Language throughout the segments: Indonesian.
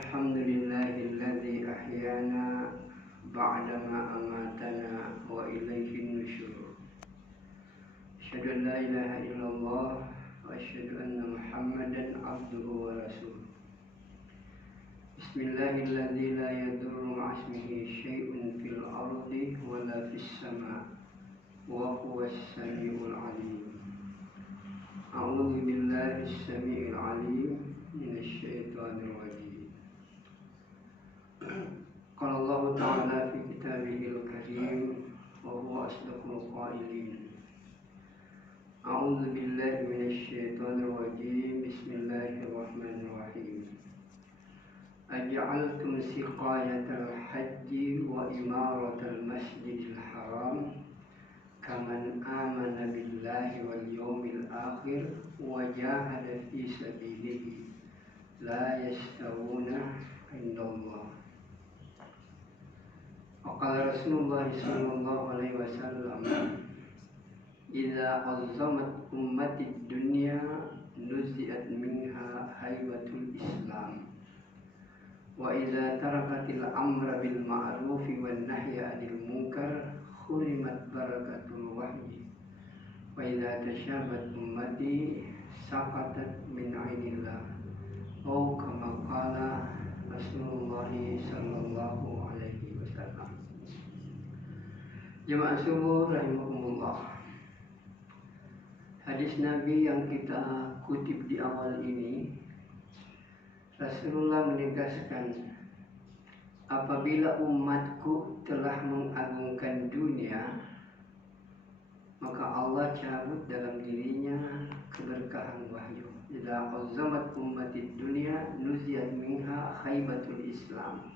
الحمد لله الذي أحيانا بعدما أماتنا وإليه النشور. أشهد أن لا إله إلا الله وأشهد أن محمدا عبده ورسوله. بسم الله الذي لا يضر مع اسمه شيء في الأرض ولا في السماء وهو السميع العليم. أعوذ بالله السميع العليم من الشيطان الرجيم. قال الله تعالى في كتابه الكريم وهو أصدق القائلين. أعوذ بالله من الشيطان الرجيم. بسم الله الرحمن الرحيم. أجعلتم سقاية الحج وإمارة المسجد الحرام كمن آمن بالله واليوم الآخر وجاهد في سبيله لا يستوون عند الله. وقال رسول الله صلى الله عليه وسلم إذا عظمت أمتي الدنيا نزعت منها هيبة الإسلام وإذا تركت الأمر بالمعروف والنهي عن المنكر حرمت بركة الوحي وإذا تشابت أمتي سقطت من عين الله أو كما قال رسول الله صلى الله عليه وسلم. Jemaah subuh rahimakumullah. Hadis Nabi yang kita kutip di awal ini, Rasulullah menegaskan, apabila umatku telah mengagungkan dunia, maka Allah cabut dalam dirinya keberkahan wahyu. Idza azzamat ummatid dunya nuziat minha khaybatul Islam.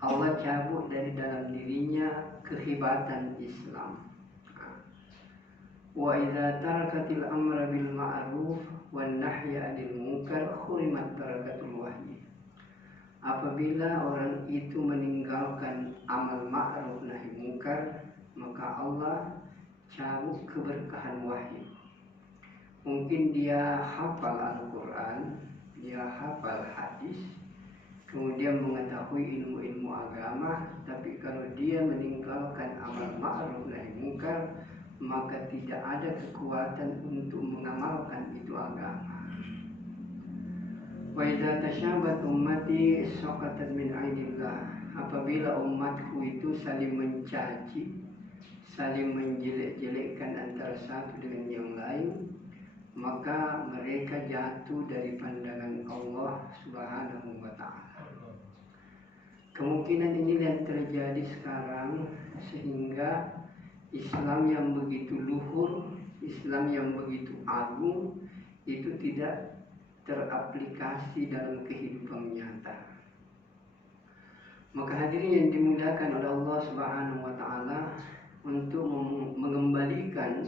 Allah cabut dari dalam dirinya kehebatan Islam. Wa idza tarakatil amra bil ma'ruf wan nahya 'anil munkar khurimat barakatul wahyi. Apabila orang itu meninggalkan amal ma'ruf nahi munkar, maka Allah cabut keberkahan wahyu. Mungkin dia hafal Al-Quran, dia hafal hadis, kemudian mengetahui ilmu-ilmu agama, tapi kalau dia meninggalkan amal ma'ruf nahi munkar, maka tidak ada kekuatan untuk mengamalkan itu agama. Wa idza tashabat ummati saqatat min ainillah. Apabila umatku itu saling mencaci, saling menjelek-jelekkan antara satu dengan yang lain, maka mereka jatuh dari pandangan Allah Subhanahu wa ta'ala. Kemungkinan ini yang terjadi sekarang, sehingga Islam yang begitu luhur, Islam yang begitu agung, itu tidak teraplikasi dalam kehidupan nyata. Maka hadirin yang dimuliakan oleh Allah Subhanahu wa ta'ala, untuk mengembalikan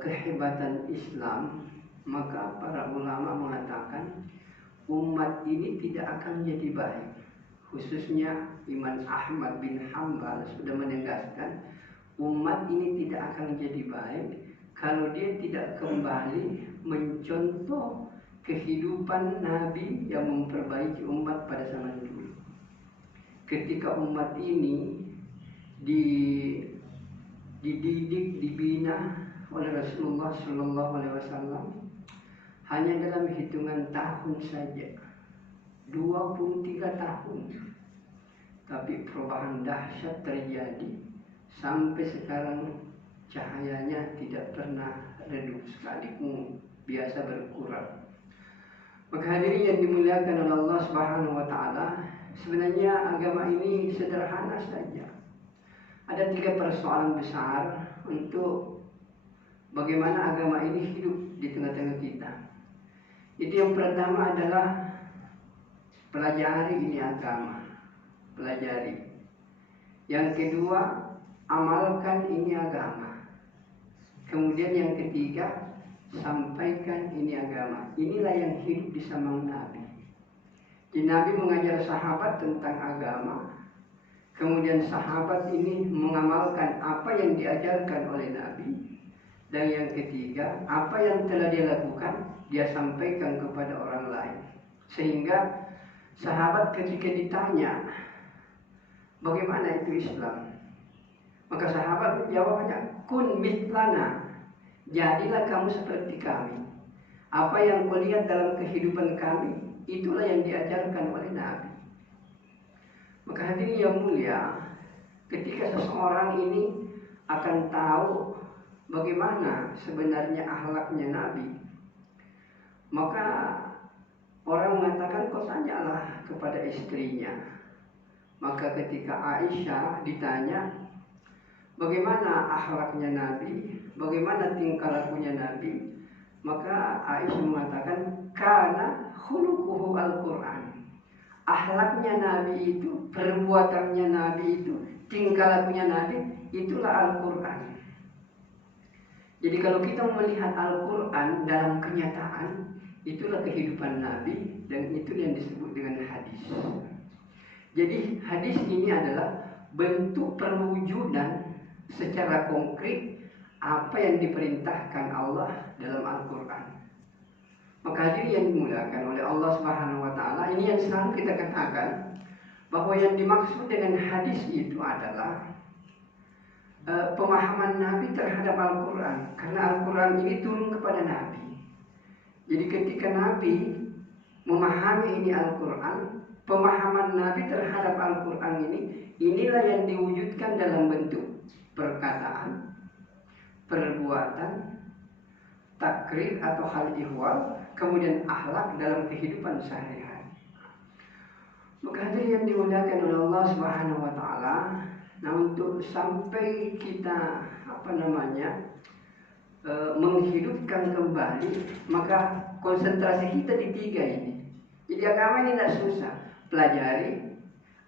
kehebatan Islam, maka para ulama mengatakan umat ini tidak akan jadi baik. Khususnya Imam Ahmad bin Hanbal sudah menegaskan umat ini tidak akan jadi baik kalau dia tidak kembali mencontoh kehidupan Nabi yang memperbaiki umat pada zaman dulu. Ketika umat ini dididik, dibina oleh Rasulullah Sallallahu Alaihi Wasallam, hanya dalam hitungan tahun saja, 23 tahun, tapi perubahan dahsyat terjadi sampai sekarang. Cahayanya tidak pernah redup, sekalipun biasa berkurang. Maka hadirin yang dimuliakan oleh Allah Subhanahu wa ta'ala, sebenarnya agama ini sederhana saja. Ada 3 persoalan besar untuk bagaimana agama ini hidup di tengah-tengah kita. Itu yang pertama adalah pelajari ini agama, pelajari. Yang kedua, amalkan ini agama. Kemudian yang ketiga, sampaikan ini agama. Inilah yang hidup di zaman Nabi. Jadi Nabi mengajar sahabat tentang agama, kemudian sahabat ini mengamalkan apa yang diajarkan oleh Nabi, dan yang ketiga, apa yang telah dia lakukan, dia sampaikan kepada orang lain. Sehingga sahabat ketika ditanya bagaimana itu Islam, maka sahabat jawabannya, kun mitlana, jadilah kamu seperti kami. Apa yang kau lihat dalam kehidupan kami, itulah yang diajarkan oleh Nabi. Maka hadirin yang mulia, ketika seseorang ini akan tahu bagaimana sebenarnya akhlaknya Nabi, maka orang mengatakan, kau tanyalah kepada istrinya. Maka ketika Aisyah ditanya bagaimana akhlaknya Nabi, bagaimana tingkah lakunya Nabi, maka Aisyah mengatakan, kana khuluquhu al-Quran. Akhlaknya Nabi itu, perbuatannya Nabi itu, tingkah lakunya Nabi, itulah Al-Quran. Jadi kalau kita melihat Al-Quran dalam kenyataan, itulah kehidupan Nabi, dan itu yang disebut dengan hadis. Jadi hadis ini adalah bentuk perwujudan secara konkret apa yang diperintahkan Allah dalam Al-Quran. Maka hadirin yang dimuliakan oleh Allah Subhanahu wa Ta'ala, ini yang selalu kita katakan bahwa yang dimaksud dengan hadis itu adalah pemahaman Nabi terhadap Al-Quran, karena Al-Quran ini turun kepada Nabi. Jadi ketika Nabi memahami ini Al-Quran, pemahaman Nabi terhadap Al-Quran ini, inilah yang diwujudkan dalam bentuk perkataan, perbuatan, takrir atau hal ihwal, kemudian akhlak dalam kehidupan sehari-hari. Maka hadirin yang dimuliakan oleh Allah Subhanahu wa Ta'ala, nah untuk sampai kita menghidupkan kembali, maka konsentrasi kita di tiga ini. Jadi agama ini tidak susah, pelajari,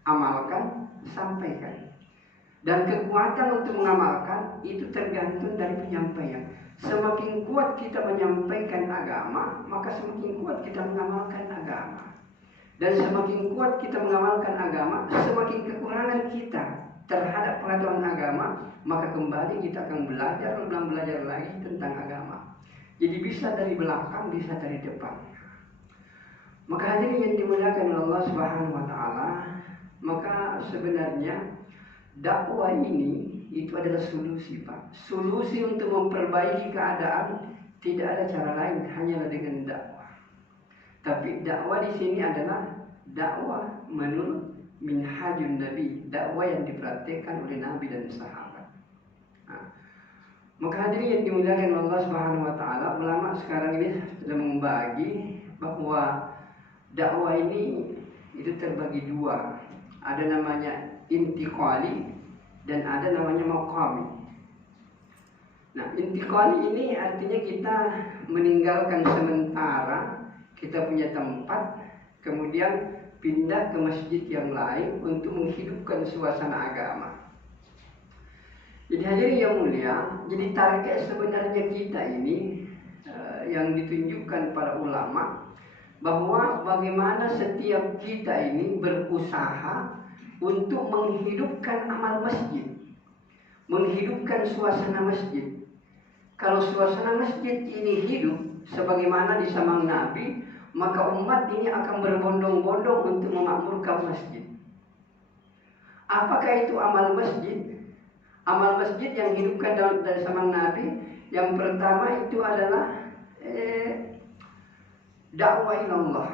amalkan, sampaikan. Dan kekuatan untuk mengamalkan itu tergantung dari penyampaian. Semakin kuat kita menyampaikan agama, maka semakin kuat kita mengamalkan agama. Dan semakin kuat kita mengamalkan agama, semakin kekurangan kita terhadap pengetahuan agama, maka kembali kita akan belajar lagi tentang agama. Jadi bisa dari belakang, bisa dari depan. Maka hadirin yang dimuliakan oleh Allah Subhanahu wa Ta'ala, maka sebenarnya dakwah ini itu adalah solusi, Pak. Solusi untuk memperbaiki keadaan, tidak ada cara lain hanyalah dengan dakwah. Tapi dakwah di sini adalah dakwah menurut minhajun Nabi, dakwah yang dipraktikkan oleh Nabi dan sahabat. Maka hadirin yang dimuliakan Allah Subhanahu wa Ta'ala, ulama sekarang ini sudah membagi bahwa dakwah ini itu terbagi dua. Ada namanya intiqali dan ada namanya maqami. Nah, intiqali ini artinya kita meninggalkan sementara kita punya tempat, kemudian pindah ke masjid yang lain untuk menghidupkan suasana agama. Jadi hadirin yang mulia, jadi target sebenarnya kita ini yang ditunjukkan para ulama, bahwa bagaimana setiap kita ini berusaha untuk menghidupkan amal masjid, menghidupkan suasana masjid. Kalau suasana masjid ini hidup sebagaimana di zaman Nabi, maka umat ini akan berbondong-bondong untuk memakmurkan masjid. Apakah itu amal masjid? Amal masjid yang hidupkan dari zaman Nabi, yang pertama itu adalah dakwah ilallah,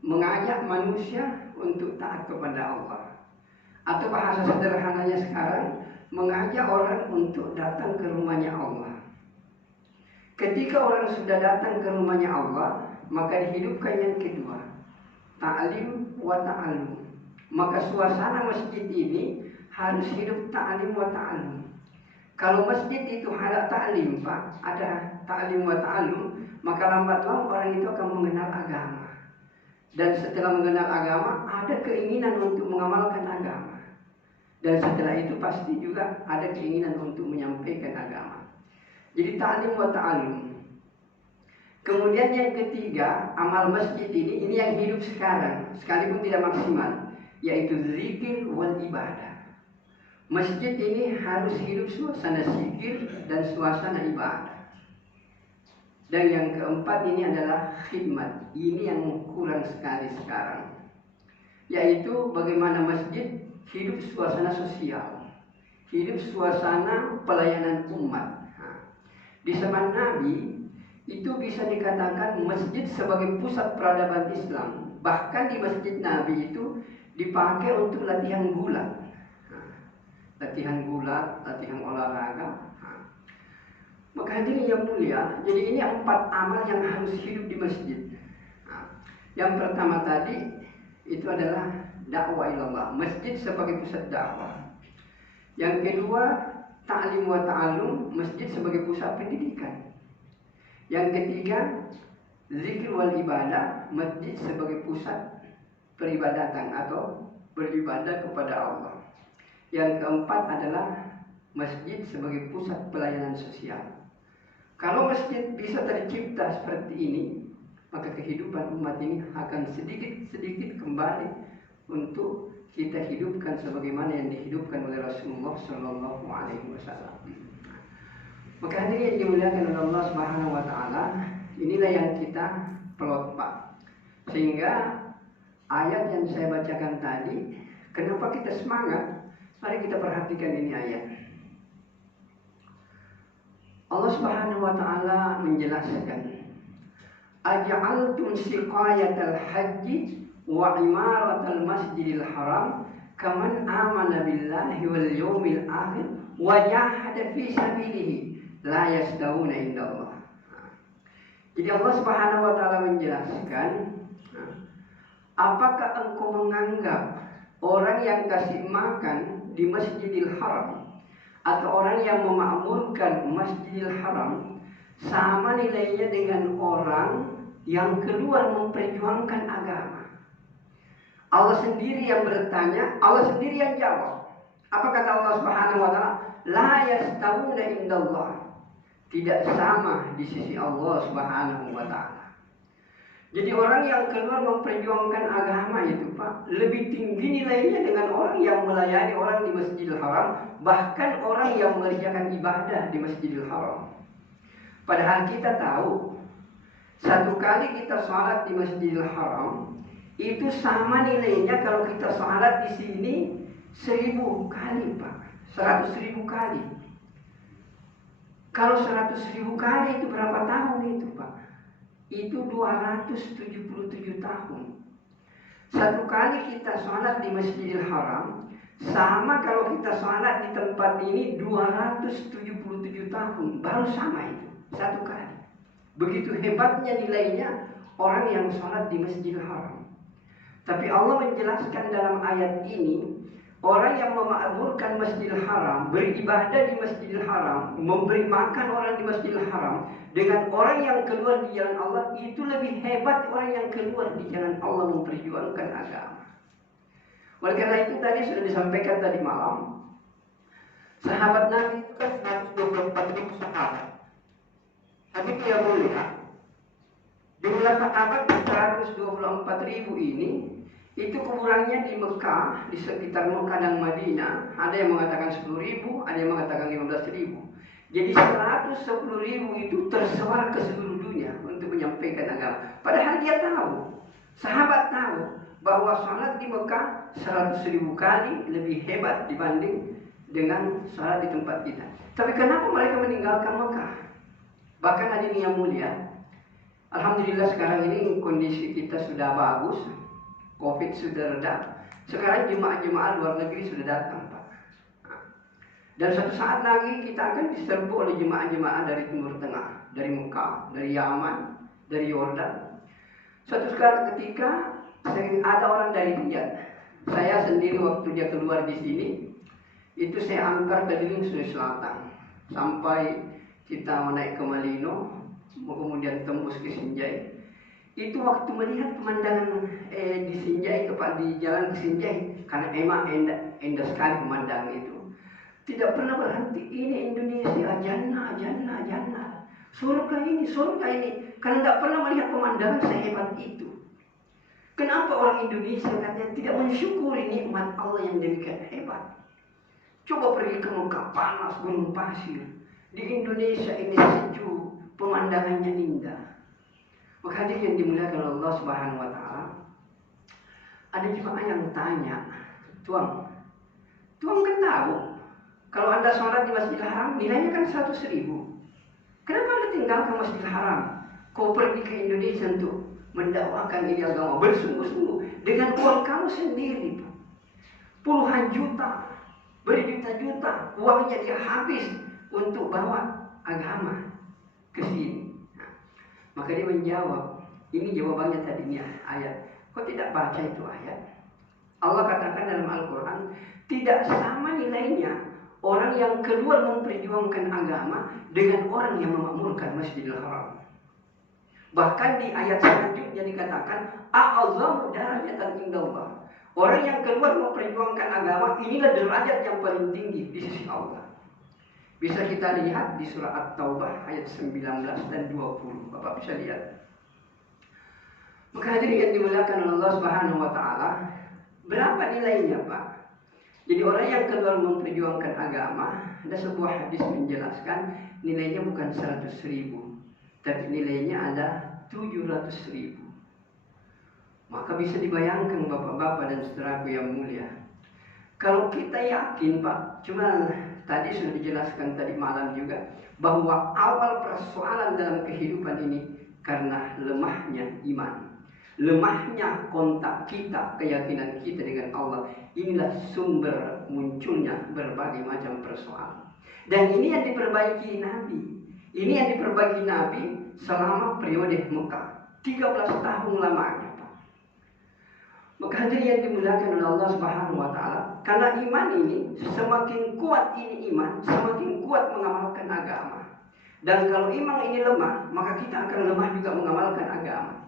mengajak manusia untuk taat kepada Allah. Atau bahasa sederhananya sekarang, mengajak orang untuk datang ke rumahnya Allah. Ketika orang sudah datang ke rumahnya Allah, maka dihidupkan yang kedua, ta'lim wa ta'allum. Maka suasana masjid ini harus hidup ta'lim wa ta'allum. Kalau masjid itu ada ta'lim, Pak, ada ta'lim wa ta'allum, maka lambat laun orang itu akan mengenal agama. Dan setelah mengenal agama, ada keinginan untuk mengamalkan agama. Dan setelah itu pasti juga ada keinginan untuk menyampaikan agama. Jadi ta'lim wa ta'allum. Kemudian yang ketiga, amal masjid ini yang hidup sekarang, sekalipun tidak maksimal, yaitu zikir wal ibadah. Masjid ini harus hidup suasana zikir dan suasana ibadah. Dan yang keempat ini adalah khidmat. Ini yang kurang sekali sekarang. yaitu bagaimana masjid hidup suasana sosial, hidup suasana pelayanan umat. Di zaman Nabi itu bisa dikatakan masjid sebagai pusat peradaban Islam. Bahkan di masjid Nabi itu dipakai untuk latihan gulat, latihan olahraga. Maka hadirin yang mulia, jadi ini 4 amal yang harus hidup di masjid. Yang pertama tadi itu adalah dakwah ilallah, masjid sebagai pusat dakwah. Yang kedua, ta'lim wa ta'allum, masjid sebagai pusat pendidikan. Yang ketiga, zikir wal ibadah, masjid sebagai pusat peribadatan atau beribadah kepada Allah. Yang keempat adalah masjid sebagai pusat pelayanan sosial. Kalau masjid bisa tercipta seperti ini, maka kehidupan umat ini akan sedikit-sedikit kembali untuk kita hidupkan sebagaimana yang dihidupkan oleh Rasulullah Shallallahu Alaihi Wasallam. Maka hadirin yang dimuliakan oleh Allah Subhanahu Wa Taala, inilah yang kita pelot Pak. Sehingga ayat yang saya bacakan tadi, kenapa kita semangat? Mari kita perhatikan ini ayat. Allah Subhanahu Wa Taala menjelaskan, aja'altum siqayatal hajji wa imaratal masjidil haram kaman amana billahi wal yawmil akhir wa jahada fi sabilihi la yastawuna indallah. Jadi Allah Subhanahu wa taala menjelaskan, apakah engkau menganggap orang yang kasih makan di Masjidil Haram atau orang yang memakmurkan Masjidil Haram sama nilainya dengan orang yang keluar memperjuangkan agama? Allah sendiri yang bertanya, Allah sendiri yang jawab. Apa kata Allah Subhanahu wa taala? La yastawuna indallah. Tidak sama di sisi Allah Subhanahu wa taala. Jadi orang yang keluar memperjuangkan agama itu Pak, lebih tinggi nilainya dengan orang yang melayani orang di Masjidil Haram, bahkan orang yang mengerjakan ibadah di Masjidil Haram. Padahal kita tahu, satu kali kita sholat di Masjidil Haram itu sama nilainya kalau kita sholat di sini 1000 kali Pak, 100.000 kali. Kalau 100.000 kali itu berapa tahun itu Pak? Itu 277 tahun. Satu kali kita sholat di Masjidil Haram sama kalau kita sholat di tempat ini 277 tahun. Baru sama itu, satu kali. Begitu hebatnya nilainya orang yang sholat di Masjidil Haram. Tapi Allah menjelaskan dalam ayat ini, orang yang memakmurkan Masjidil Haram, beribadah di Masjidil Haram, memberi makan orang di Masjidil Haram, dengan orang yang keluar di jalan Allah, itu lebih hebat orang yang keluar di jalan Allah memperjuangkan agama. Oleh karena itu tadi sudah disampaikan tadi malam, sahabat Nabi itu kan 124.000 sahabat. Tapi dia mulia, jumlah sahabat 124.000 ini, itu kurangnya di Mekah, di sekitar Mekah dan Madinah, ada yang mengatakan 10.000, ada yang mengatakan 15.000. Jadi 110.000 itu tersebar ke seluruh dunia untuk menyampaikan agama. Padahal dia tahu, sahabat tahu bahwa salat di Mekah 100.000 kali lebih hebat dibanding dengan salat di tempat kita. Tapi kenapa mereka meninggalkan Mekah? Bahkan hadirin yang mulia, alhamdulillah sekarang ini kondisi kita sudah bagus. Covid sudah reda. Sekarang jemaah-jemaah luar negeri sudah datang Pak. Dan suatu saat lagi kita akan diserbu oleh jemaah-jemaah dari Timur Tengah, dari Mekah, dari Yaman, dari Yordan. Suatu saat ketika ada orang dari Riyadh. Saya sendiri waktu dia keluar di sini, itu saya antar ke Sulawesi Selatan sampai kita naik ke Malino, kemudian tembus ke Sinjai. Itu waktu melihat pemandangan di Sinjai, di jalan ke Sinjai, karena emang indah sekali pemandangan itu. Tidak pernah berhenti, ini Indonesia, jannah, jannah, jannah. Surga ini, karena tidak pernah melihat pemandangan sehebat itu. Kenapa orang Indonesia katanya tidak mensyukuri nikmat Allah yang demikian hebat? Coba pergi ke Mekah, panas, gunung pasir. Di Indonesia ini sejuk, pemandangannya indah. Maka hadirin yang dimuliakan Allah Subhanahu wa taala, Ada jemaah yang tanya, Tuang kan tahu kalau Anda sholat di Masjidil Haram nilainya kan 100.000. Kenapa Anda tinggalkan Masjidil Haram? Kau pergi ke Indonesia untuk mendakwakan ini agama bersungguh-sungguh dengan uang kamu sendiri, puluhan juta, berjuta-juta uangnya dia habis untuk bawa agama ke sini. Maka dia menjawab, ini jawabannya tadi ini ayat. Kau tidak baca itu ayat? Allah katakan dalam Al-Quran, tidak sama nilainya orang yang keluar memperjuangkan agama dengan orang yang memakmurkan Masjidil Haram. Bahkan di ayat selanjutnya dikatakan, a'azzamu darajatan indallah. Orang yang keluar memperjuangkan agama, inilah derajat yang paling tinggi di sisi Allah. Bisa kita lihat di surah At-Taubah ayat 19 dan 20. Bapak bisa lihat. Maka hadirin yang dimuliakan Allah Subhanahu wa taala, berapa nilainya, Pak? Jadi orang yang keluar memperjuangkan agama, ada sebuah hadis menjelaskan nilainya bukan 100.000, tapi nilainya ada 700.000. Maka bisa dibayangkan bapak-bapak dan saudaraku yang mulia, kalau kita yakin, Pak, cuma tadi sudah dijelaskan tadi malam juga, bahwa awal persoalan dalam kehidupan ini karena lemahnya iman, lemahnya kontak kita, keyakinan kita dengan Allah. Inilah sumber munculnya berbagai macam persoalan. Dan ini yang diperbaiki Nabi. Ini yang diperbaiki Nabi selama periode Mekah, 13 tahun lamanya. Maka hadirin yang dimuliakan oleh Allah Subhanahu wa taala, karena iman ini semakin kuat, ini iman semakin kuat mengamalkan agama. Dan kalau iman ini lemah, maka kita akan lemah juga mengamalkan agama.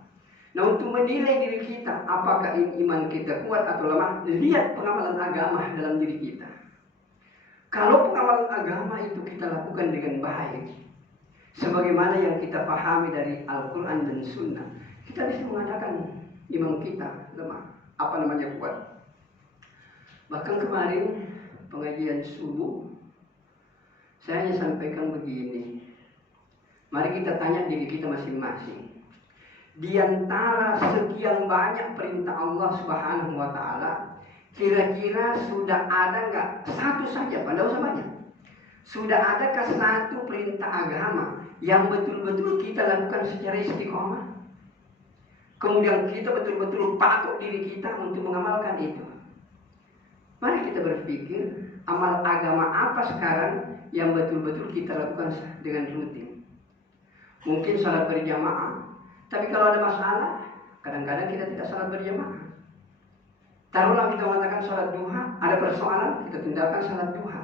Nah, untuk menilai diri kita apakah iman kita kuat atau lemah, lihat pengamalan agama dalam diri kita. Kalau pengamalan agama itu kita lakukan dengan baik, sebagaimana yang kita pahami dari Al-Quran dan Sunnah, kita bisa mengatakan iman kita lemah. Apa namanya kuat? Bahkan kemarin pengajian subuh saya hanya sampaikan begini. Mari kita tanya diri kita masing-masing. Di antara sekian banyak perintah Allah Subhanahu wa taala, kira-kira sudah ada enggak satu saja, tidak usah banyak. Sudah adakah satu perintah agama yang betul-betul kita lakukan secara istiqomah? Kemudian kita betul-betul patok diri kita untuk mengamalkan itu. Mari kita berpikir, amal agama apa sekarang yang betul-betul kita lakukan dengan rutin. Mungkin salat berjamaah, tapi kalau ada masalah, kadang-kadang kita tidak salat berjamaah. Taruhlah kita mengatakan salat duha, ada persoalan, kita tinggalkan salat duha.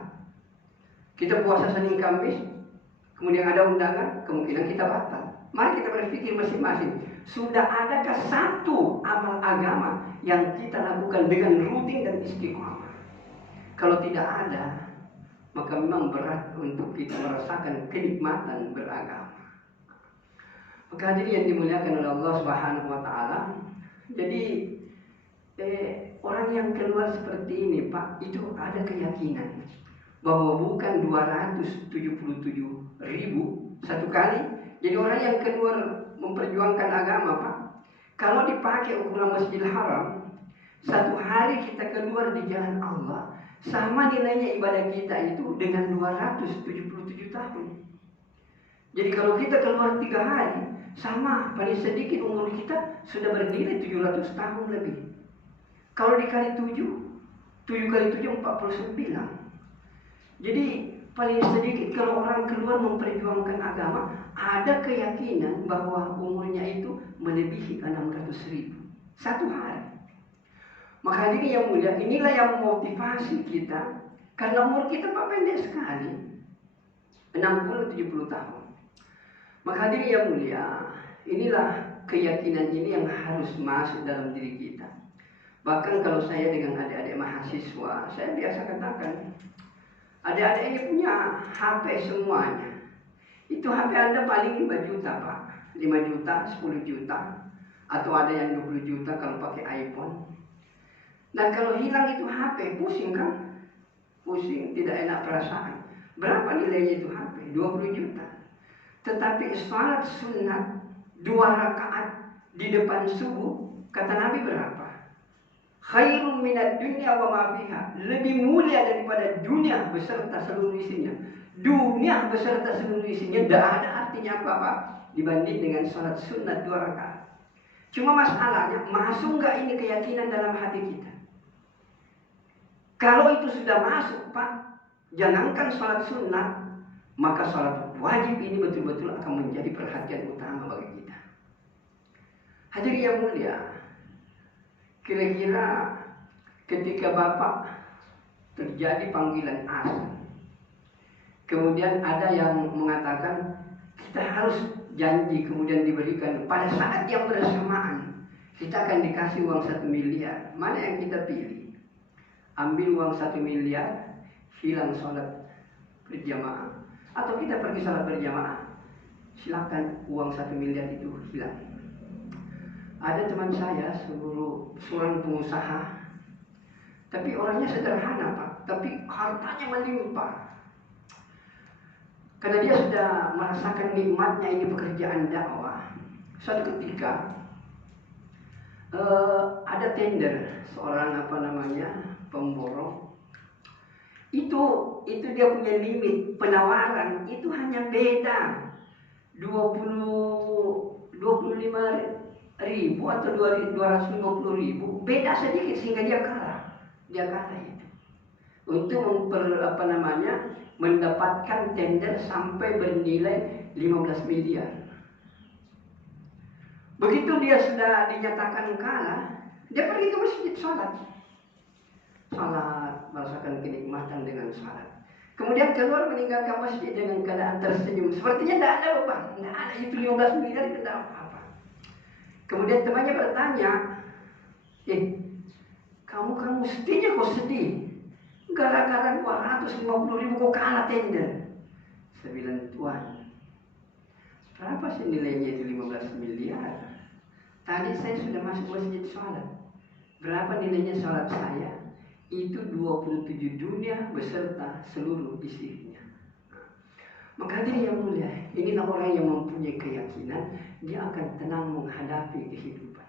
Kita puasa Senin Kamis, kemudian ada undangan, kemungkinan kita batal. Mari kita berpikir masing-masing, sudah adakah satu amal agama yang kita lakukan dengan rutin dan istiqomah? Kalau tidak ada, maka memang berat untuk kita merasakan kenikmatan beragama. Maka hadirin yang dimuliakan oleh Allah Subhanahu wa taala, jadi orang yang keluar seperti ini, Pak, itu ada keyakinan bahwa bukan 277.000 satu kali. Jadi orang yang keluar memperjuangkan agama, Pak, kalau dipakai ukuran Masjidil Haram, satu hari kita keluar di jalan Allah, sama nilainya ibadah kita itu dengan 277 tahun. Jadi kalau kita keluar 3 hari, sama paling sedikit umur kita sudah bernilai 700 tahun lebih. Kalau dikali 7 kali 7 49. Jadi paling sedikit kalau orang keluar memperjuangkan agama, ada keyakinan bahwa umurnya itu melebihi 600.000 satu hari. Maka hadirin yang mulia, inilah yang memotivasi kita, karena umur kita Pak pendek sekali, 60-70 tahun. Maka hadirin yang mulia, inilah keyakinan ini yang harus masuk dalam diri kita. Bahkan kalau saya dengan adik-adik mahasiswa, saya biasa katakan, adik-adik ini punya HP semuanya. Itu HP Anda paling 5 juta, Pak. 5 juta, 10 juta. Atau ada yang 20 juta kalau pakai iPhone. Nah kalau hilang itu HP, pusing kan? Pusing, tidak enak perasaan. Berapa nilainya itu HP? 20 juta. Tetapi salat sunat 2 rakaat di depan subuh, kata Nabi berapa? Khairun minad dunya wa ma fiha. Lebih mulia daripada dunia beserta seluruh isinya. Dunia beserta seluruh isinya tidak ada artinya apa-apa dibanding dengan salat sunat 2 rakaat. Cuma masalahnya, masuk nggak ini keyakinan dalam hati kita? Kalau itu sudah masuk, Pak, jangankan salat sunat, maka salat wajib ini betul-betul akan menjadi perhatian utama bagi kita. Hadirin yang mulia, kira-kira ketika Bapak terjadi panggilan azan, kemudian ada yang mengatakan kita harus janji kemudian diberikan pada saat yang bersamaan kita akan dikasih uang 1 miliar. Mana yang kita pilih? Ambil uang 1 miliar, hilang sholat berjamaah, atau kita pergi sholat berjamaah, silakan uang 1 miliar itu hilang. Ada teman saya seorang pengusaha, tapi orangnya sederhana, Pak, tapi hartanya melimpah. Karena dia sudah merasakan nikmatnya ini pekerjaan dakwah. Suatu ketika ada tender seorang pemborong. Itu dia punya limit penawaran itu hanya beda 25.000 atau 250.000, beda sedikit sehingga dia kalah itu. Untuk mendapatkan tender sampai bernilai 15 miliar. Begitu dia sudah dinyatakan kalah, dia pergi ke masjid sholat, merasakan kenikmatan dengan sholat. Kemudian keluar meninggalkan masjid dengan keadaan tersenyum. Sepertinya tidak ada beban, tidak ada itu 15 miliar itu tidak apa-apa. Kemudian temannya bertanya, kamu mestinya kok sedih. Gara-gara 250.000 kok kalah tender. Saya bilang, Tuhan, berapa sih nilainya itu 15 miliar? Tadi saya sudah masuk masjid sholat. Berapa nilainya sholat saya? Itu 27 dunia beserta seluruh isinya. Maka hadirin yang mulia, inilah orang yang mempunyai keyakinan, dia akan tenang menghadapi kehidupan.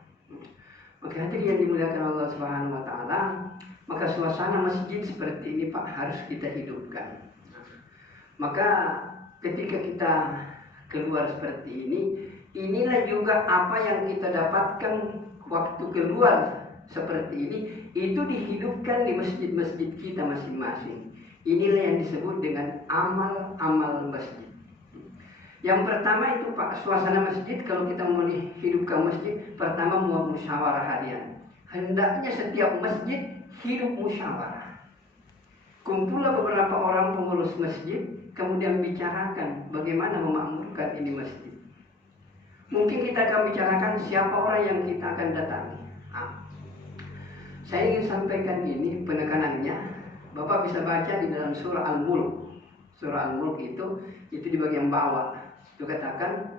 Maka hadirin yang dimuliakan Allah Subhanahu wa taala, maka suasana masjid seperti ini, Pak, harus kita hidupkan. Maka ketika kita keluar seperti ini, inilah juga apa yang kita dapatkan waktu keluar seperti ini, itu dihidupkan di masjid-masjid kita masing-masing. Inilah yang disebut dengan amal-amal masjid. Yang pertama itu, Pak, suasana masjid, kalau kita mau hidupkan masjid, pertama mau musyawarah harian. Hendaknya setiap masjid hidup musyawarah. Kumpullah beberapa orang pengurus masjid, kemudian bicarakan bagaimana memakmurkan ini masjid. Mungkin kita akan bicarakan siapa orang yang kita akan datangi. Saya ingin sampaikan ini penekanannya. Bapak bisa baca di dalam surah Al-Mulk. Surah Al-Mulk itu di bagian bawah. Itu katakan,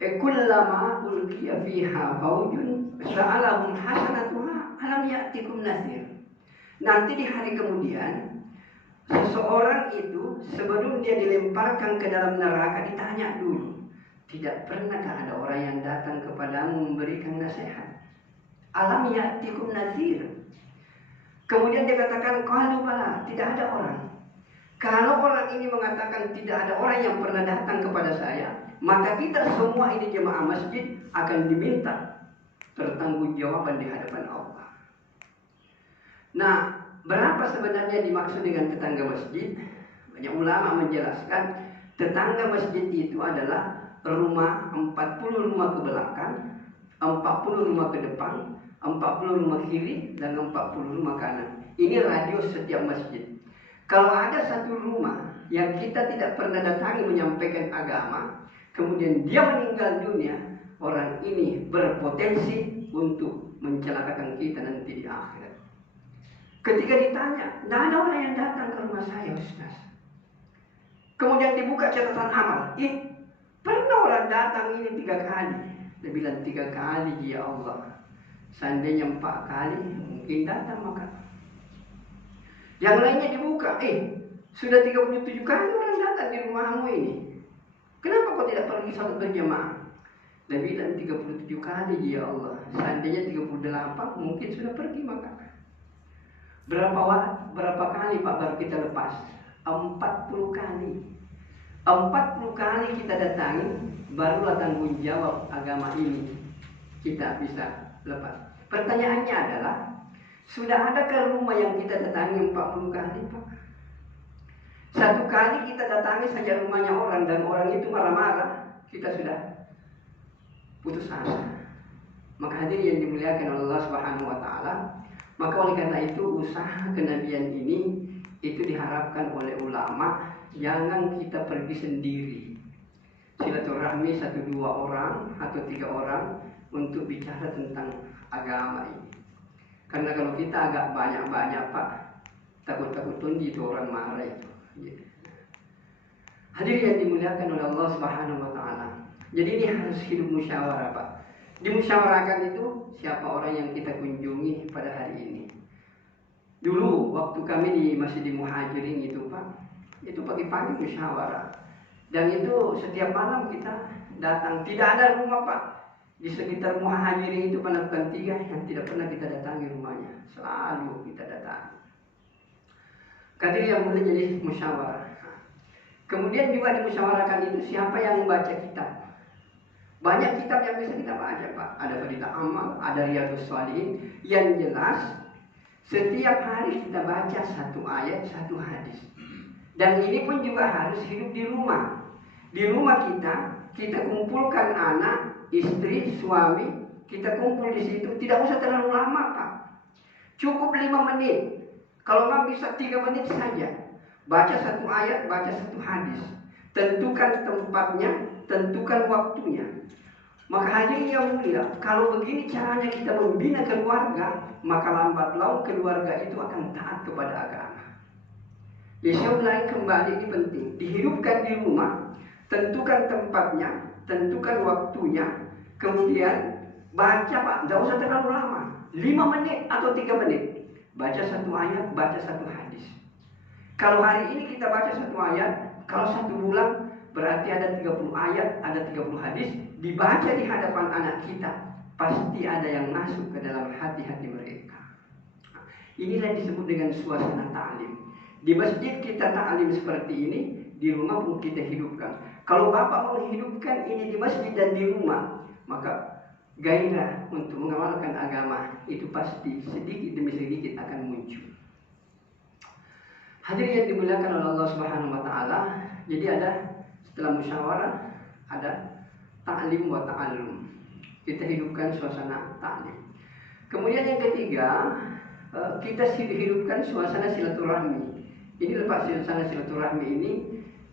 kullama ulqiya fiha faujun sa'alahum hasanatuha alam ya'tikum nadhir. Nanti di hari kemudian, seseorang itu sebelum dia dilemparkan ke dalam neraka ditanya dulu, tidak pernahkah ada orang yang datang kepadamu memberikan nasihat? Alam ya'tikum nadhir. Kemudian dia katakan, qalu bala, tidak ada orang. Kalau orang ini mengatakan tidak ada orang yang pernah datang kepada saya, maka kita semua ini jemaah masjid akan diminta pertanggungjawaban di hadapan Allah. Nah, berapa sebenarnya dimaksud dengan tetangga masjid? Banyak ulama menjelaskan tetangga masjid itu adalah 40 rumah ke belakang, 40 rumah ke depan, 40 rumah kiri, dan 40 rumah kanan. Ini radius setiap masjid. Kalau ada satu rumah yang kita tidak pernah datangi menyampaikan agama, kemudian dia meninggal dunia, orang ini berpotensi untuk mencelakakan kita nanti di akhirat. Ketika ditanya, tidak ada orang yang datang ke rumah saya, Ustaz. Kemudian dibuka catatan amal. Pernah orang datang ini 3 kali. Dia bilang 3 kali, ya Allah. Seandainya 4 kali, mungkin datang maka. Yang lainnya dibuka, sudah 37 kali orang datang di rumahmu ini. Kenapa kau tidak pergi salat berjamaah? Dan bilang 37 kali ya Allah. Seandainya 38 mungkin sudah pergi maka. Berapa kali Pak baru kita lepas? 40 kali. 40 kali kita datangi, barulah tanggung jawab agama ini kita bisa lepas. Pertanyaannya adalah, sudah adakah rumah yang kita datangi 40 kali Pak? Satu kali kita datangi saja rumahnya orang dan orang itu marah-marah, kita sudah putus asa. Maka hadirin yang dimuliakan oleh Allah Subhanahu wa taala, maka oleh karena itu usaha kenabian ini itu diharapkan oleh ulama, jangan kita pergi sendiri. Silaturahmi 1-2 orang atau 3 orang untuk bicara tentang agama ini. Karena kalau kita agak banyak-banyak Pak, takut-takut tundi itu orang marah itu. Hadirin yang dimuliakan oleh Allah Subhanahu wa taala. Jadi ini harus hidup musyawarah Pak. Dimusyawarahkan itu siapa orang yang kita kunjungi pada hari ini. Dulu waktu kami masih di Muhajirin itu Pak, itu pagi-pagi musyawarah. Dan itu setiap malam kita datang. Tidak ada rumah Pak di sekitar Muhajirin itu Penabukan 3 yang tidak pernah kita datangi rumahnya. Selalu kita datangi. Hadirin yang mulai jadi musyawarah. Kemudian juga dimusyawarahkan itu siapa yang membaca kitab. Banyak kitab yang bisa kita baca Pak. Ada Fadilah Amal, ada Riyadhus Shalihin. Yang jelas setiap hari kita baca 1 ayat, 1 hadis. Dan ini pun juga harus hidup di rumah. Di rumah kita kumpulkan anak, istri, suami, kita kumpul di situ. Tidak usah terlalu lama Pak. Cukup 5 menit. Kalau nggak bisa 3 menit saja. Baca 1 ayat, baca 1 hadis. Tentukan tempatnya, tentukan waktunya. Maka hadirin yang mulia, kalau begini caranya kita membina keluarga, maka lambat laun keluarga itu akan taat kepada agama. Jadi saya ulangi kembali, ini penting. Dihidupkan di rumah, tentukan tempatnya, tentukan waktunya, kemudian baca Pak, tidak usah terlalu lama, 5 menit atau 3 menit. Baca 1 ayat, baca 1 hadis. Kalau hari ini kita baca 1 ayat, kalau 1 bulan berarti ada 30 ayat, ada 30 hadis, dibaca di hadapan anak kita, pasti ada yang masuk ke dalam hati-hati mereka. Inilah yang disebut dengan suasana ta'lim. Di masjid kita ta'lim seperti ini, di rumah pun kita hidupkan. Kalau Bapak menghidupkan ini di masjid dan di rumah, maka gairah untuk mengamalkan agama itu pasti sedikit demi sedikit akan muncul. Hadirin yang dimuliakan oleh Allah Subhanahu wa taala, jadi ada setelah musyawarah ada ta'lim wa ta'allum. Kita hidupkan suasana ta'lim. Kemudian yang ketiga, kita hidupkan suasana silaturahmi. Ini lepas suasana silaturahmi ini,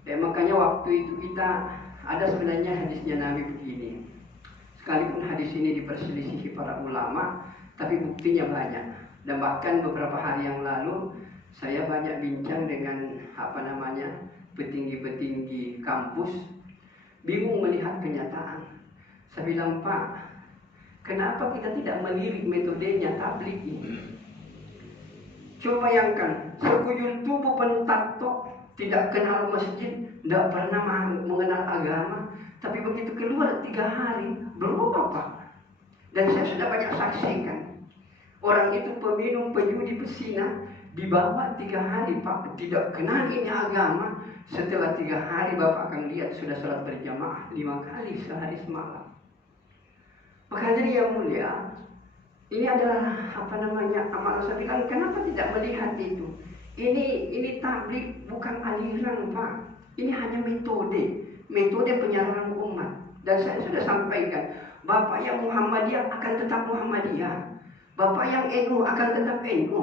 makanya waktu itu kita ada sebenarnya hadisnya Nabi begini. Sekalipun hadis ini diperselisihi para ulama, tapi buktinya banyak. Dan bahkan beberapa hari yang lalu saya banyak bincang dengan petinggi-petinggi kampus, bingung melihat kenyataan. Saya bilang, Pak, kenapa kita tidak melirik metodenya tabligh ini? Coba bayangkan, sekujur tubuh pentato, tidak kenal masjid, tidak pernah mengenal agama, tapi begitu keluar 3 hari, berubah Pak. Dan saya sudah banyak saksikan. Orang itu peminum, penjudi, pesina, dibawa 3 hari Pak, tidak kenal ini agama. Setelah 3 hari Bapak akan lihat sudah sholat berjamaah 5 kali sehari semalam. Maka hadirin yang mulia, ini adalah amal sabikan. Kenapa tidak melihat itu? Ini tabligh bukan aliran Pak. Ini hanya metode penyaranan umat. Dan saya sudah sampaikan, Bapak yang Muhammadiyah akan tetap Muhammadiyah. Bapak yang NU akan tetap NU.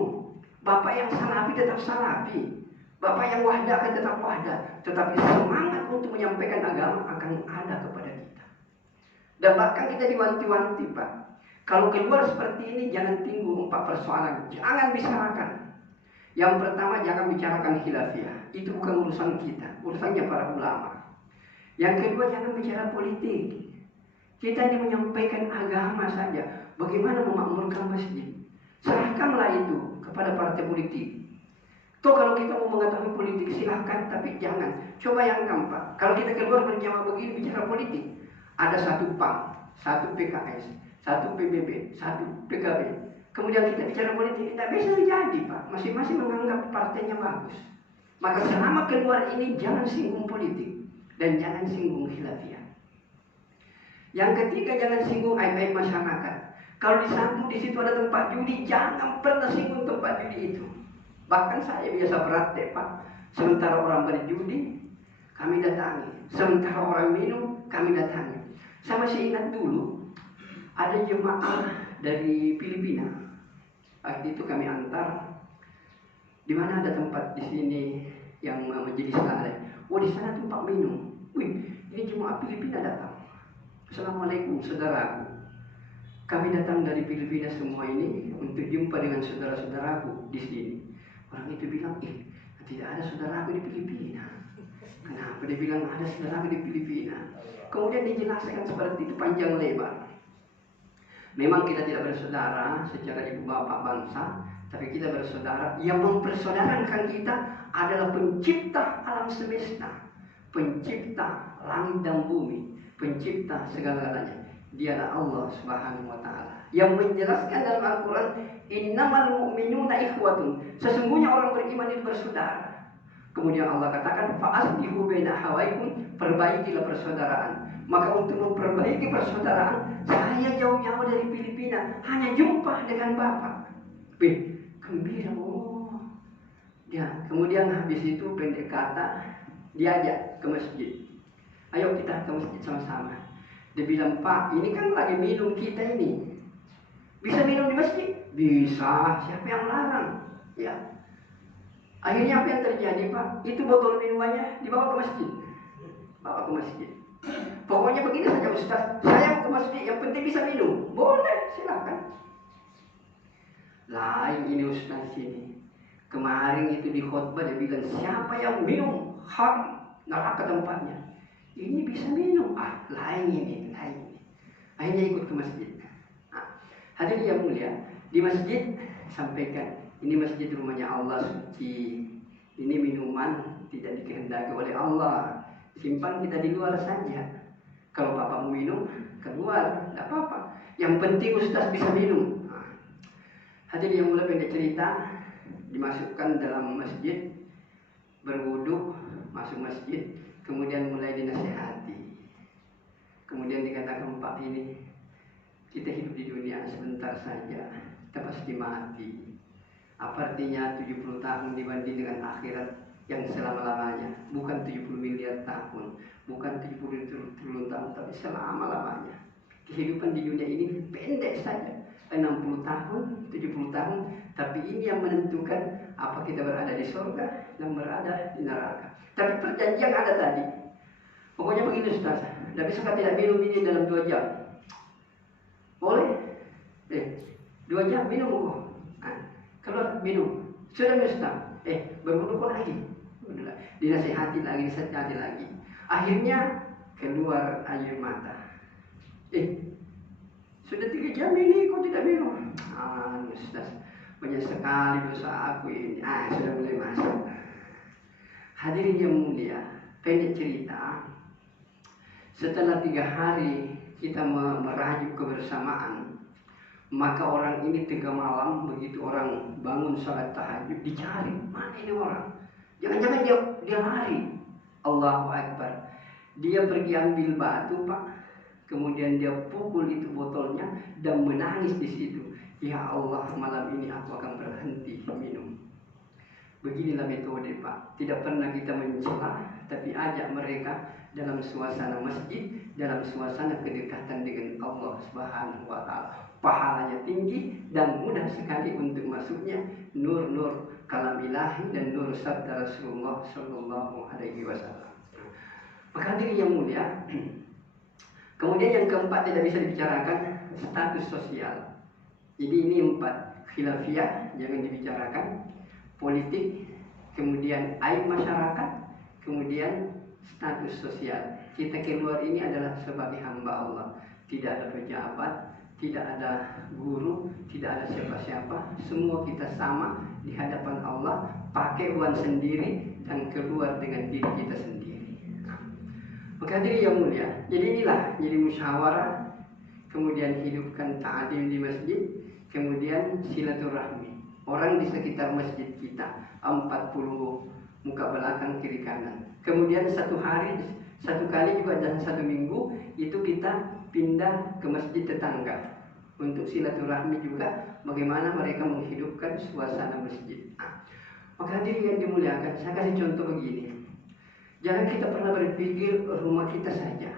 Bapak yang Salafi tetap Salafi. Bapak yang Wahdah akan tetap Wahdah. Tetapi semangat untuk menyampaikan agama akan ada kepada kita. Dan bahkan kita diwanti-wanti Pak. Kalau keluar seperti ini jangan timbul 4 persoalan. Jangan bicarakan. Yang pertama, jangan bicarakan khilafiyah. Itu bukan urusan kita, urusannya para ulama. Yang kedua, jangan bicara politik. Kita ini menyampaikan agama saja. Bagaimana memakmurkan masjid? Serahkanlah itu kepada partai politik. Toh kalau kita mau mengetahui politik silahkan, tapi jangan. Coba yang nampak. Kalau kita keluar berjamaah begini bicara politik, Ada satu PAN, satu PKS, satu PBB, satu PKB. Kemudian kita bicara politik, tidak bisa menjadi Pak. Masing-masing menganggap partainya bagus. Maka selama keluar ini jangan singgung politik dan jangan singgung khilafiyah. Yang ketiga, jangan singgung aib-aib masyarakat. Kalau disambung di situ ada tempat judi, jangan pernah singgung tempat judi itu. Bahkan saya biasa praktek Pak. Sementara orang berjudi, kami datangi. Sementara orang minum, kami datangi. Saya masih ingat dulu ada jemaah dari Filipina. Waktu itu kami antar. Di mana ada tempat di sini yang menjadi selare. Oh, di sana tempat minum. Wih, ini jemaah Filipina datang. Assalamualaikum saudaraku. Kami datang dari Filipina semua ini untuk jumpa dengan saudara-saudaraku di sini. Orang itu bilang, tidak ada saudaraku di Filipina. Kenapa dia bilang ada saudaraku di Filipina? Kemudian dijelaskan seperti itu panjang lebar. Memang kita tidak bersaudara secara ibu bapak bangsa, tapi kita bersaudara. Yang mempersaudarakan kita adalah pencipta alam semesta, pencipta langit dan bumi, pencipta segala-galanya. Dialah Allah Subhanahu wa taala yang menjelaskan dalam Al-Qur'an, innamal mu'minuna ikhwatun. Sesungguhnya orang beriman itu bersaudara. Kemudian Allah katakan, fa'aslihu baina hawaikum, perbaikilah persaudaraan. Maka untuk memperbaiki persaudaraan, saya jauh-jauh dari Filipina hanya jumpa dengan Bapak. Gembira. Oh. Ya, kemudian habis itu pendek kata diajak ke masjid. Ayo kita ke masjid sama-sama. Dia bilang, Pak, ini kan lagi minum kita ini. Bisa minum di masjid? Bisa. Siapa yang larang? Ya. Akhirnya apa yang terjadi, Pak? Itu botol minumannya dibawa ke masjid. Bawa ke masjid. Pokoknya begini saja Ustaz, saya mau ke masjid, yang penting bisa minum. Boleh, silakan. Lain ini Ustaz ini. Kemarin itu di khutbah dia bilang, siapa yang minum haram, neraka tempatnya. Ini bisa minum. Lain ini. Akhirnya ikut ke masjid. Hadirin yang mulia, di masjid sampaikan, ini masjid rumahnya Allah suci. Ini minuman tidak dikehendaki oleh Allah. Simpan kita di luar saja. Kalau Bapak mau minum, keluar, tidak apa-apa. Yang penting Ustaz bisa minum. Hadirin yang mulia, pendek cerita, dimasukkan dalam masjid, berwudu, masuk masjid, kemudian mulai dinasihati. Kemudian dikatakan, Pak, ini kita hidup di dunia sebentar saja, kita pasti mati. Apa artinya 70 tahun dibanding dengan akhirat yang selama-lamanya? Bukan 70 miliar tahun, bukan 70 triliun tahun, tapi selama-lamanya. Kehidupan di dunia ini pendek saja, 60 tahun, 70 tahun, tapi ini yang menentukan apa kita berada di surga dan berada di neraka. Tapi perjanjian ada tadi. Pokoknya begini Ustaz, tidak bisa tidak minum ini dalam 2 jam. Boleh? 2 jam minum kok. Keluar minum. Sudah Ustaz. Berwudu kok lagi. Dinasihati lagi. Akhirnya keluar air mata. Sudah 3 jam ini kok tidak minum. Ustaz, banyak sekali dosa aku ini. Sudah mulai masuk. Hadirin yang mulia, pendek cerita. Setelah 3 hari kita merajuk kebersamaan, maka orang ini 3 malam begitu orang bangun salat tahajud dicari, mana ini orang? Jangan-jangan dia lari. Allahu Akbar. Dia pergi ambil batu, Pak. Kemudian dia pukul itu botolnya dan menangis di situ. Ya Allah, malam ini aku akan berhenti minum. Beginilah metode, Pak. Tidak pernah kita mencela, tapi ajak mereka dalam suasana masjid, dalam suasana kedekatan dengan Allah Subhanahu wa taala. Pahalanya tinggi dan mudah sekali untuk masuknya nur-nur kalam ilahi dan nur sabda Rasulullah sallallahu alaihi wasallam. Maka hadirin yang mulia, kemudian yang keempat tidak bisa dibicarakan, status sosial. Jadi ini 4, khilafiyah jangan dibicarakan, politik, kemudian aib masyarakat, kemudian status sosial. Kita keluar ini adalah sebagai hamba Allah. Tidak ada pejabat, tidak ada guru, tidak ada siapa-siapa. Semua kita sama di hadapan Allah, pakai uang sendiri dan keluar dengan diri kita sendiri. Maka hadirin yang mulia, jadi inilah jadi musyawarah, kemudian hidupkan ta'lim di masjid, kemudian silaturahmi. Orang di sekitar masjid kita 40 muka belakang kiri kanan. Kemudian satu kali juga dalam satu minggu itu kita pindah ke masjid tetangga untuk silaturahmi juga, bagaimana mereka menghidupkan suasana masjid. Maka hadirin yang dimuliakan, saya kasih contoh begini. Jangan kita pernah berpikir rumah kita saja.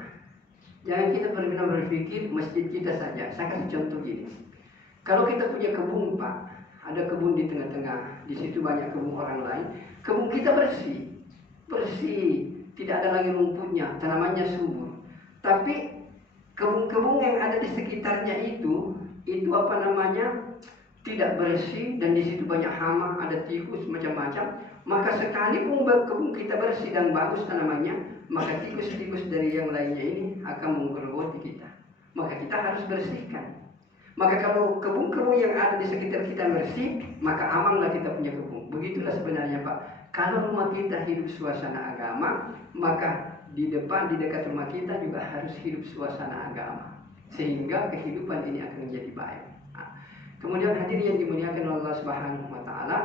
Jangan kita pernah berpikir masjid kita saja. Saya kasih contoh gini. Kalau kita punya kebun, Pak, ada kebun di tengah-tengah, di situ banyak kebun orang lain. Kebun kita bersih, tidak ada lagi rumputnya, tanamannya subur. Tapi kebun-kebun yang ada di sekitarnya itu tidak bersih, dan di situ banyak hama, ada tikus macam-macam. Maka sekalipun kebun kita bersih dan bagus tanamannya, maka tikus-tikus dari yang lainnya ini akan menggerogoti kita. Maka kita harus bersihkan. Maka kalau kebun-kebun yang ada di sekitar kita bersih, maka amanlah kita punya kebun. Begitulah sebenarnya, Pak. Kalau rumah kita hidup suasana agama, maka di dekat rumah kita juga harus hidup suasana agama, sehingga kehidupan ini akan menjadi baik. Kemudian hadirin yang dimuliakan Allah Subhanahu wa taala,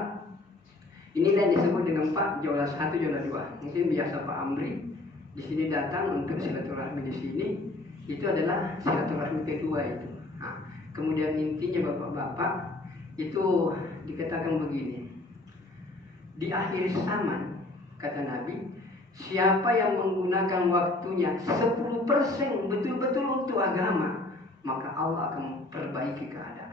inilah yang disebut dengan Pak Jola 1, Jola 2. Mungkin biasa Pak Amri di sini datang untuk silaturahmi di sini, itu adalah silaturahmi kedua itu. Kemudian intinya Bapak-bapak itu dikatakan begini. Di akhir zaman, kata Nabi, siapa yang menggunakan waktunya 10% betul-betul untuk agama, maka Allah akan perbaiki keadaan.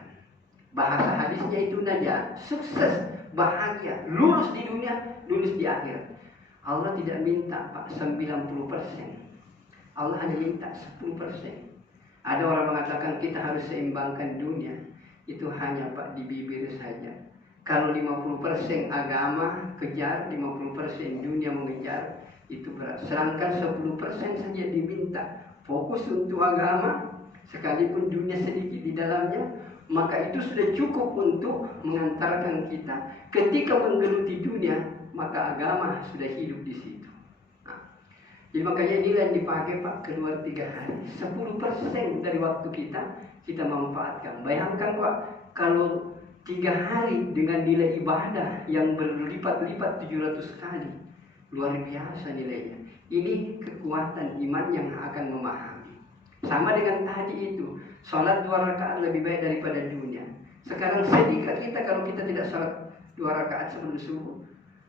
Bahasa hadisnya itu najat, sukses, bahagia, lulus di dunia, lulus di akhirat. Allah tidak minta Pak 90%. Allah hanya minta 10%. Ada orang mengatakan kita harus seimbangkan dunia. Itu hanya Pak di bibir saja. Kalau 50% agama kejar, 50% dunia mengejar, itu berat. Sedangkan 10% saja diminta fokus untuk agama, sekalipun dunia sedikit di dalamnya, maka itu sudah cukup untuk mengantarkan kita ketika menggeluti dunia, maka agama sudah hidup di situ. Jadi makanya inilah yang dipakai Pak kedua 3 hari. 10% dari waktu kita manfaatkan. Bayangkan Pak, kalau 3 hari dengan nilai ibadah yang berlipat-lipat 700 kali, luar biasa nilainya. Ini kekuatan iman yang akan memahami. Sama dengan tadi itu, sholat 2 rakaat lebih baik daripada dunia. Sekarang sedikit kita kalau kita tidak sholat 2 rakaat sebelum subuh.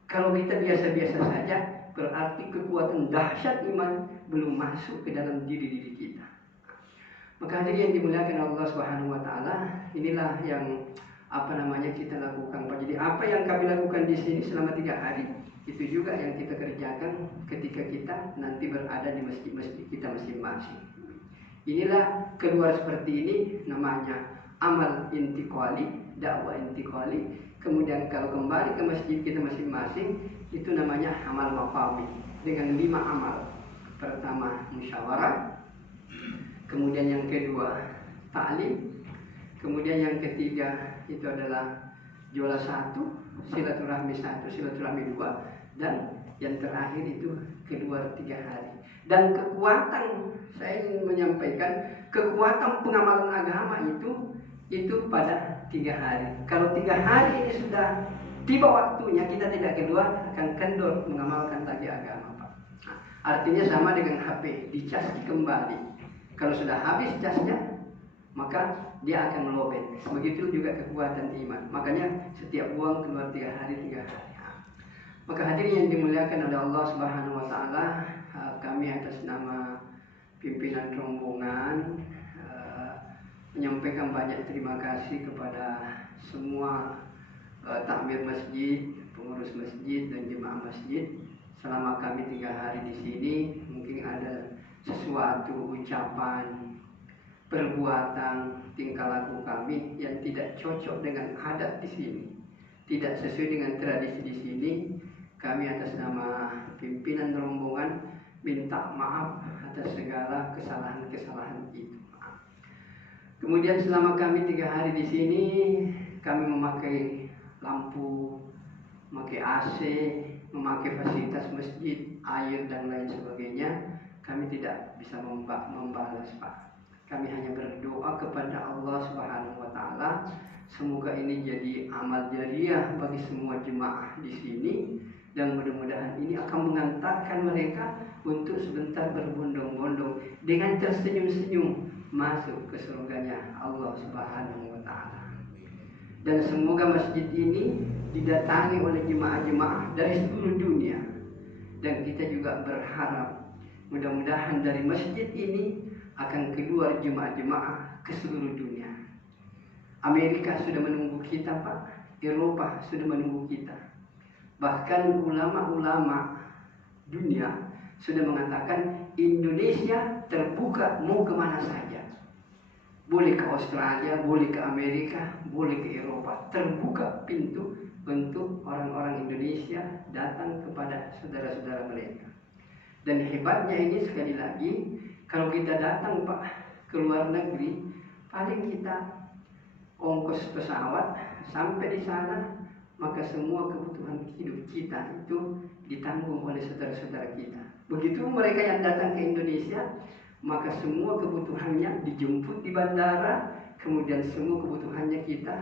Kalau kita biasa-biasa saja, berarti kekuatan dahsyat iman belum masuk ke dalam diri kita. Maka hadirin yang dimuliakan Allah Subhanahu wa taala, inilah yang kita lakukan Pak. Jadi apa yang kami lakukan di sini selama 3 hari, itu juga yang kita kerjakan ketika kita nanti berada di masjid-masjid kita masing-masing. Inilah keluar seperti ini, namanya amal intiqali, dakwah intiqali. Kemudian kalau kembali ke masjid kita masing-masing, itu namanya amal maqami dengan 5 amal. Pertama musyawarah, kemudian yang kedua ta'lim, kemudian yang ketiga itu adalah jola 1, silaturahmi 1, silaturahmi 2, dan yang terakhir itu kedua 3 hari. Dan kekuatan, saya ingin menyampaikan, kekuatan pengamalan agama itu pada 3 hari. Kalau 3 hari ini sudah tiba waktunya, kita tidak keluar, akan kendor mengamalkan lagi agama Pak. Artinya sama dengan HP, dicas kembali. Kalau sudah habis casnya, maka dia akan melobet. Begitu juga kekuatan iman. Makanya setiap buang keluar 3 hari. Maka hadirin yang dimuliakan oleh Allah Subhanahu wa taala, kami atas nama pimpinan rombongan menyampaikan banyak terima kasih kepada semua takmir masjid, pengurus masjid dan jemaah masjid. Selama kami 3 hari di sini, mungkin ada sesuatu ucapan, perbuatan, tingkah laku kami yang tidak cocok dengan adat di sini, tidak sesuai dengan tradisi di sini. Kami atas nama pimpinan rombongan minta maaf atas segala kesalahan-kesalahan itu. Kemudian selama kami 3 hari di sini, kami memakai lampu, memakai AC, memakai fasilitas masjid, air dan lain sebagainya. kami tidak bisa membalas Pak. Kami hanya berdoa kepada Allah Subhanahu wa taala, semoga ini jadi amal jariah bagi semua jemaah di sini, dan mudah-mudahan ini akan mengantarkan mereka untuk sebentar berbondong-bondong dengan tersenyum-senyum masuk ke surganya Allah Subhanahu wa taala. Dan semoga masjid ini didatangi oleh jemaah-jemaah dari seluruh dunia. Dan kita juga berharap mudah-mudahan dari masjid ini akan keluar jemaah-jemaah ke seluruh dunia. Amerika sudah menunggu kita Pak, Eropa sudah menunggu kita. Bahkan ulama-ulama dunia sudah mengatakan Indonesia terbuka mau kemana saja. Boleh ke Australia, boleh ke Amerika, boleh ke Eropa. Terbuka pintu untuk orang-orang Indonesia datang kepada saudara-saudara mereka. Dan hebatnya ini sekali lagi, kalau kita datang Pak ke luar negeri, paling kita ongkos pesawat sampai di sana, maka semua kebutuhan hidup kita itu ditanggung oleh saudara-saudara kita. Begitu mereka yang datang ke Indonesia, maka semua kebutuhannya dijemput di bandara, kemudian semua kebutuhannya kita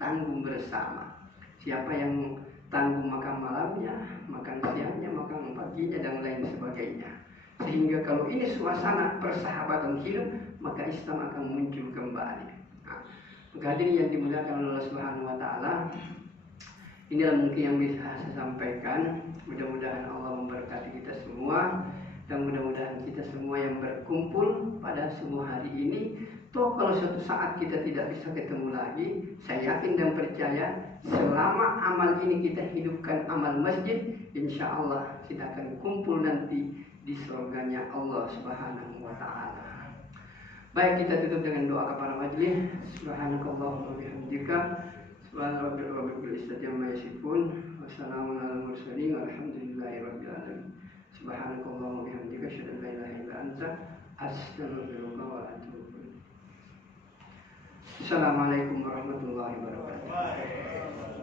tanggung bersama. Siapa yang tanggung makan malamnya, makan siangnya, makan paginya, dan lain sebagainya. Sehingga kalau ini suasana persahabatan hidup, maka Islam akan muncul kembali. Nah, hadirin yang dimuliakan oleh Allah Subhanahu wa taala, inilah mungkin yang bisa saya sampaikan. Mudah-mudahan Allah memberkati kita semua, dan mudah-mudahan kita semua yang berkumpul pada subuh hari ini, toh kalau suatu saat kita tidak bisa ketemu lagi, saya yakin dan percaya selama amal ini kita hidupkan amal masjid, insya Allah kita akan kumpul nanti di surganya Allah Subhanahu wa taala. Baik, kita tutup dengan doa kepada majelis. Subhanakallahumma wa bihamdika, subhana rabbil izzati amma yasifun, wassalamun alal mursalin, walhamdulillahi rabbil alamin. Subhanakallahumma wa bihamdika, asyhadu an la ilaha illa anta, astaghfiruka wa atubu ilaik. Assalamualaikum warahmatullahi wabarakatuh.